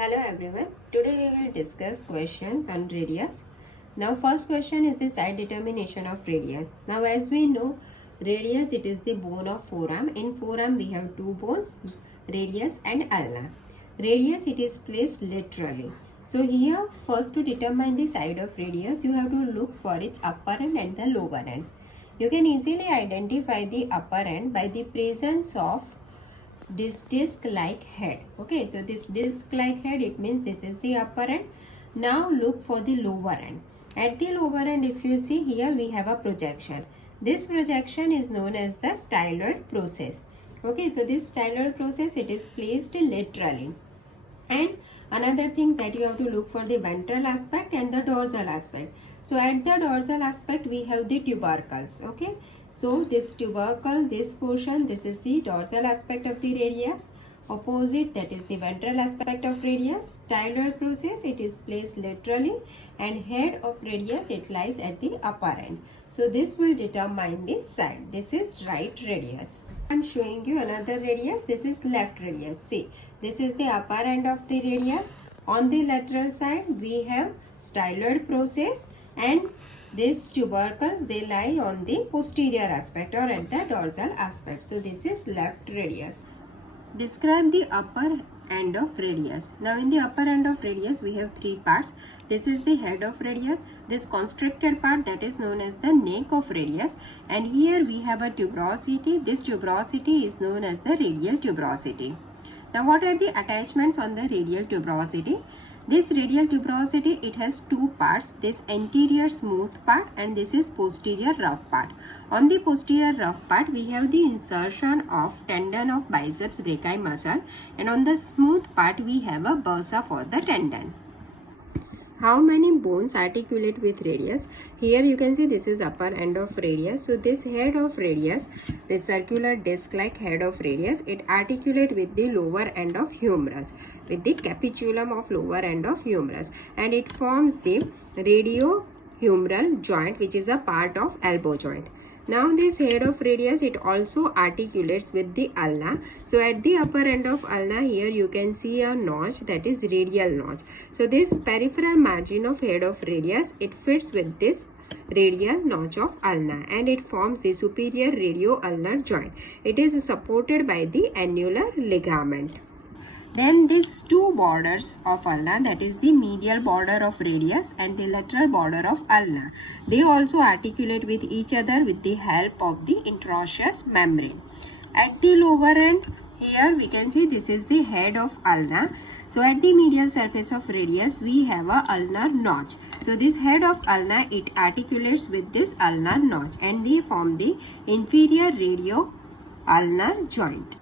Hello everyone. Today we will discuss questions on radius. Now first question is the side determination of radius. Now as we know, radius it is the bone of forearm. In forearm we have two bones, radius and ulna. Radius it is placed laterally. So here first to determine the side of radius you have to look for its upper end and the lower end. You can easily identify the upper end by the presence of this disc like head. Okay, so this disc like head, it means this is the upper end. Now look for the lower end. At the lower end, if you see here, we have a projection. This projection is known as the styloid process. Okay, so this styloid process, it is placed laterally. And another thing that you have to look for the ventral aspect and the dorsal aspect. So at the dorsal aspect we have the tubercles. Okay, so this tubercle, this portion, this is the dorsal aspect of the radius. Opposite, that is the ventral aspect of radius. Styloid process, it is placed laterally, and head of radius, it lies at the upper end. So this will determine the side. This is right radius. I am showing you another radius. This is left radius. See, this is the upper end of the radius. On the lateral side we have styloid process, and these tubercles, they lie on the posterior aspect or at the dorsal aspect. So this is left radius. Describe the upper end of radius. Now in the upper end of radius we have three parts. This is the head of radius, this constricted part, that is known as the neck of radius, and here we have a tuberosity. This tuberosity is known as the radial tuberosity. Now what are the attachments on the radial tuberosity? This radial tuberosity, it has two parts, this anterior smooth part and this is posterior rough part. On the posterior rough part we have the insertion of tendon of biceps brachii muscle, and on the smooth part we have a bursa for the tendon. How many bones articulate with radius? Here you can see this is upper end of radius. So this head of radius, this circular disc like head of radius, it articulate with the lower end of humerus, with the capitulum of lower end of humerus, and it forms the radiohumeral joint, which is a part of elbow joint. Now this head of radius, it also articulates with the ulna. So at the upper end of ulna, here you can see a notch, that is radial notch. So this peripheral margin of head of radius, it fits with this radial notch of ulna, and it forms the superior radio-ulnar joint. It is supported by the annular ligament. Then these two borders of ulna, that is the medial border of radius and the lateral border of ulna, they also articulate with each other with the help of the interosseous membrane. At the lower end, here we can see this is the head of ulna. So at the medial surface of radius we have a ulnar notch. So this head of ulna, it articulates with this ulnar notch, and they form the inferior radio-ulnar joint.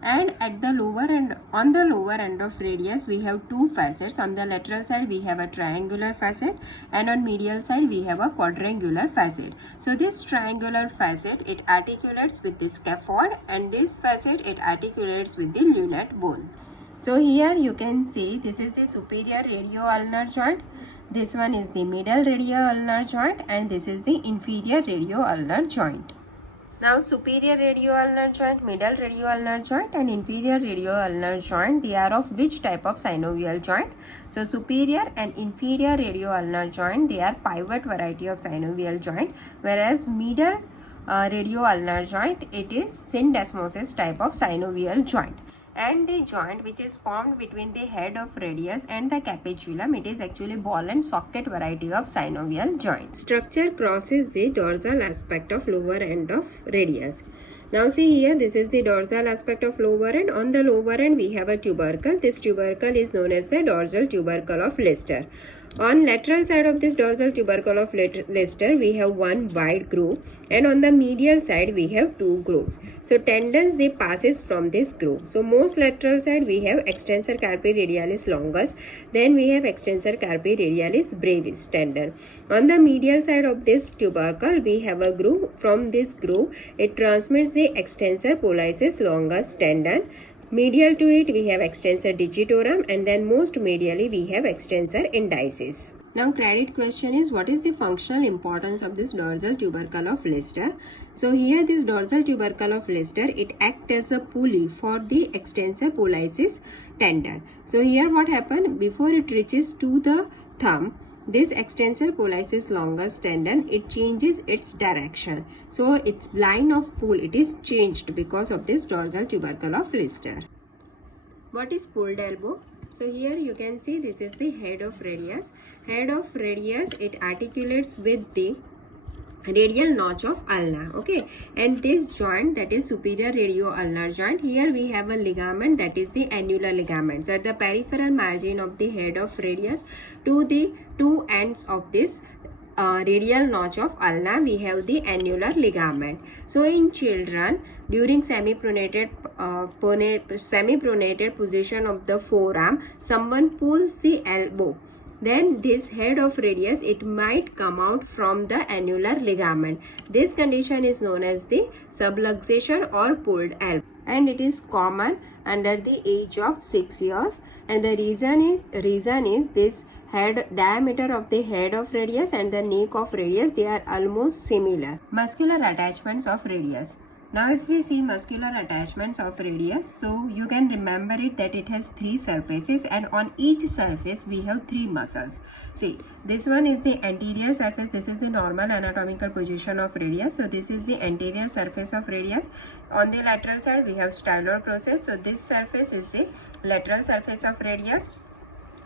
And at the lower end, on the lower end of radius we have two facets. On the lateral side we have a triangular facet, and on medial side we have a quadrangular facet. So this triangular facet, it articulates with the scaphoid, and this facet, it articulates with the lunate bone. So here you can see this is the superior radio-ulnar joint, this one is the middle radio-ulnar joint, and this is the inferior radio-ulnar joint. Now superior radio-ulnar joint, middle radio-ulnar joint and inferior radio-ulnar joint, they are of which type of synovial joint? So superior and inferior radio-ulnar joint, they are pivot variety of synovial joint, whereas middle radio-ulnar joint, it is syndesmosis type of synovial joint. And the joint which is formed between the head of radius and the capitulum, it is actually ball and socket variety of synovial joint. Structure crosses the dorsal aspect of lower end of radius. Now see here, this is the dorsal aspect of lower end. On the lower end we have a tubercle. This tubercle is known as the dorsal tubercle of Lister. On lateral side of this dorsal tubercle of Lister we have one wide groove, and on the medial side we have two grooves. So tendons, they passes from this groove. So most lateral side we have extensor carpi radialis longus, then we have extensor carpi radialis brevis tendon. On the medial side of this tubercle we have a groove. From this groove it transmits the extensor pollicis longus tendon. Medial to it we have extensor digitorum, and then most medially we have extensor indicis. Now credit question is, what is the functional importance of this dorsal tubercle of Lister? So here this dorsal tubercle of Lister, it acts as a pulley for the extensor pollicis tendon. So here what happened, before it reaches to the thumb, this extensor pollicis longus tendon, it changes its direction. So its line of pull, it is changed because of this dorsal tubercle of Lister. What is pulled elbow? So here you can see this is the head of radius. Head of radius, it articulates with the radial notch of ulna, okay, and this joint, that is superior radio-ulnar joint, here we have a ligament, that is the annular ligament. So at the peripheral margin of the head of radius to the two ends of this radial notch of ulna, we have the annular ligament. So in children, during semi-pronated position of the forearm, someone pulls the elbow, then this head of radius, it might come out from the annular ligament. This condition is known as the subluxation or pulled elbow, and it is common under the age of 6 years. And the reason is this head diameter of the head of radius and the neck of radius, they are almost similar. Muscular attachments of radius. Now if we see muscular attachments of radius, so you can remember it that it has 3 surfaces, and on each surface we have 3 muscles. See, this one is the anterior surface. This is the normal anatomical position of radius. So this is the anterior surface of radius. On the lateral side we have styloid process. So this surface is the lateral surface of radius.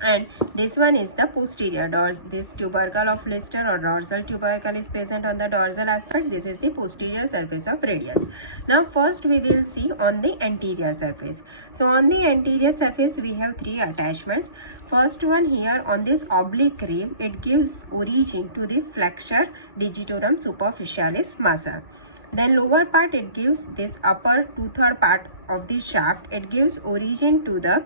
And this one is the posterior this tubercle of Lister or dorsal tubercle is present on the dorsal aspect. This is the posterior surface of radius. Now first we will see on the anterior surface. So on the anterior surface we have 3 attachments. First one here on this oblique rib, it gives origin to the flexor digitorum superficialis muscle. Then lower part, it gives this upper 2/3 part of the shaft, it gives origin to the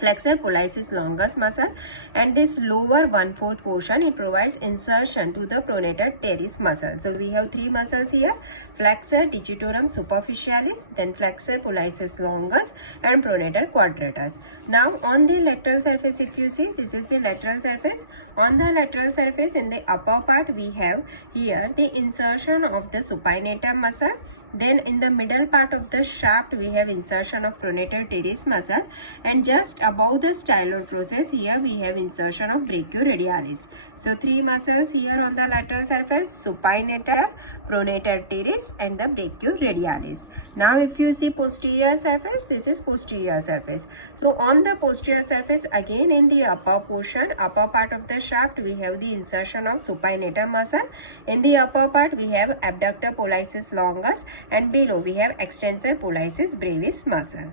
flexor pollicis longus muscle, and this lower 1/4 portion, it provides insertion to the pronator teres muscle. So we have 3 muscles here: flexor digitorum superficialis, then flexor pollicis longus, and pronator quadratus. Now on the lateral surface, if you see, this is the lateral surface. On the lateral surface, in the upper part, we have here the insertion of the supinator muscle. Then in the middle part of the shaft, we have insertion of pronator teres muscle, and just above the styloid process, here we have insertion of brachioradialis. So 3 muscles here on the lateral surface: supinator, pronator teres, and the brachioradialis. Now if you see posterior surface, this is posterior surface. So on the posterior surface, again in the upper portion, upper part of the shaft, we have the insertion of supinator muscle. In the upper part, we have abductor pollicis longus, and below we have extensor pollicis brevis muscle.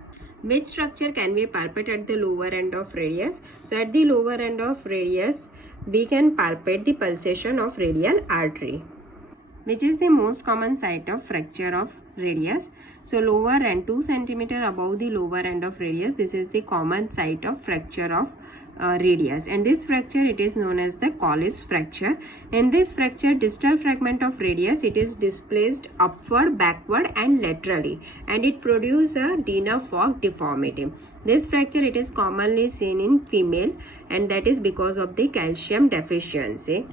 Which structure can we palpate at the lower end of radius? So at the lower end of radius, we can palpate the pulsation of radial artery. Which is the most common site of fracture of radius? So lower end, 2 cm above the lower end of radius, this is the common site of fracture of radius, and this fracture, it is known as the Colles fracture. In this fracture, distal fragment of radius, it is displaced upward, backward, and laterally, and it produces a Dana-Fogg deformity. This fracture, it is commonly seen in female, and that is because of the calcium deficiency.